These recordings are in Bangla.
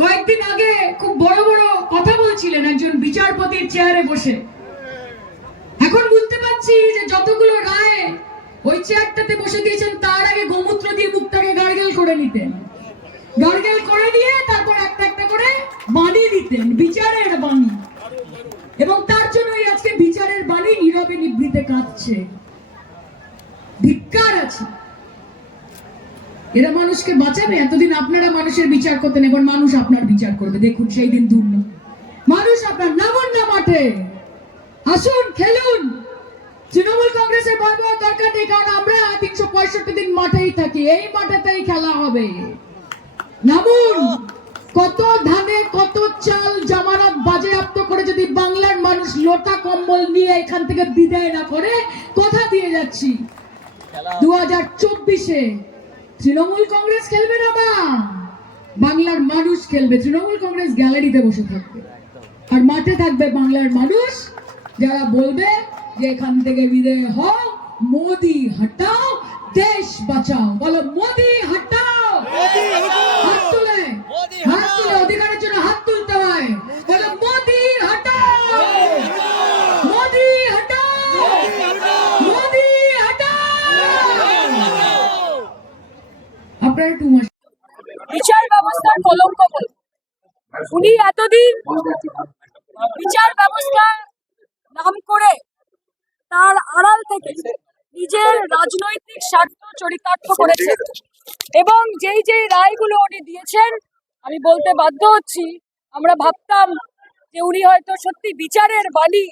কয়েকদিন আগে খুব বড় বড় কথা বলছিলেন একজন বিচারপতির চেয়ারে বসে। এখন বুঝতে পারছি যে যতগুলো রায় ওই চেয়ারটাতে বসে দিয়েছেন, তার আগে গোমূত্র দিয়ে মুখটাকে গার্গেল করে নিতেন। গার্গেল করে দিয়ে তারপর একটা একটা করে বাণী দিতেন, বিচারের বাণী। এবং তার জন্যই আজকে বিচারের বাণী নীরবে নিভৃতে কাঁদছে। ধিক্কার আছে। এরা মানুষকে বাঁচাবে? এতদিন আপনারা মানুষের বিচার করতেন এবার মানুষ আপনার বিচার করবে। দেখুন সেই দিন দূর নয়। মানুষ আপনার নামুন না মাঠে। আসুন খেলুন। তৃণমূল কংগ্রেসের ভয় পাওয়ার দরকার নেই কারণ আমরা তিনশো পঁয়ষট্টি দিন মাঠেই থাকি। এই মাঠেতেই খেলা হবে। নামুন। কত ধানে কত চাল জামানত বাজেয়াপ্ত করে যদি বাংলার মানুষ লোটা কম্বল নিয়ে এখান থেকে বিদায় না করে কথা দিয়ে যাচ্ছি। দু হাজার চব্বিশে তৃণমূল কংগ্রেস খেলবে না বা? বাংলার মানুষ খেলবে। তৃণমূল কংগ্রেস গ্যালারিতে বসে থাকবে। আর মাঠে থাকবে বাংলার মানুষ। যারা বলবে যে এখান থেকে বিদায় হও, মোদি হটাও, দেশ বাঁচাও। বলো, মোদি হটাও। আপনারা টু মাস বিচার ব্যবস্থার কলঙ্ক বলে উনি এতদিন বিচার ব্যবস্থা নাম করে তার আড়াল থেকে নিজের রাজনৈতিক স্বার্থ চরিতার্থ করেছেন। এবং যেই যেই রায়গুলো উনি দিয়েছেন, আমি বলতে বাধ্য হচ্ছি, আমরা ভাবতাম যে উনি হয়তো সত্যি বিচারের বাণী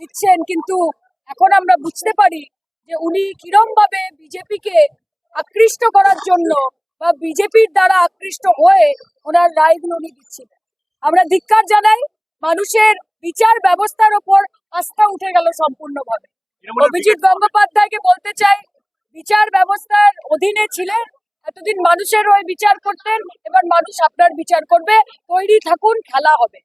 দিচ্ছেন, কিন্তু এখন আমরা বুঝতে পারি যে উনি কিরম ভাবে বিজেপিকে আকৃষ্ট করার জন্য বা বিজেপির দ্বারা আকৃষ্ট হয়ে ওনার রায়গুলো উনি দিচ্ছিলেন আমরা ধিক্কার জানাই মানুষের বিচার ব্যবস্থার ওপর আস্থা উঠে গেল সম্পূর্ণভাবে। অভিজিৎ গঙ্গোপাধ্যায়কে বলতে চাই বিচার ব্যবস্থার অধীনে ছিলেন এতদিন মানুষের হয়ে বিচার করতেন এবার মানুষ আপনার বিচার করবে তৈরি থাকুন খেলা হবে।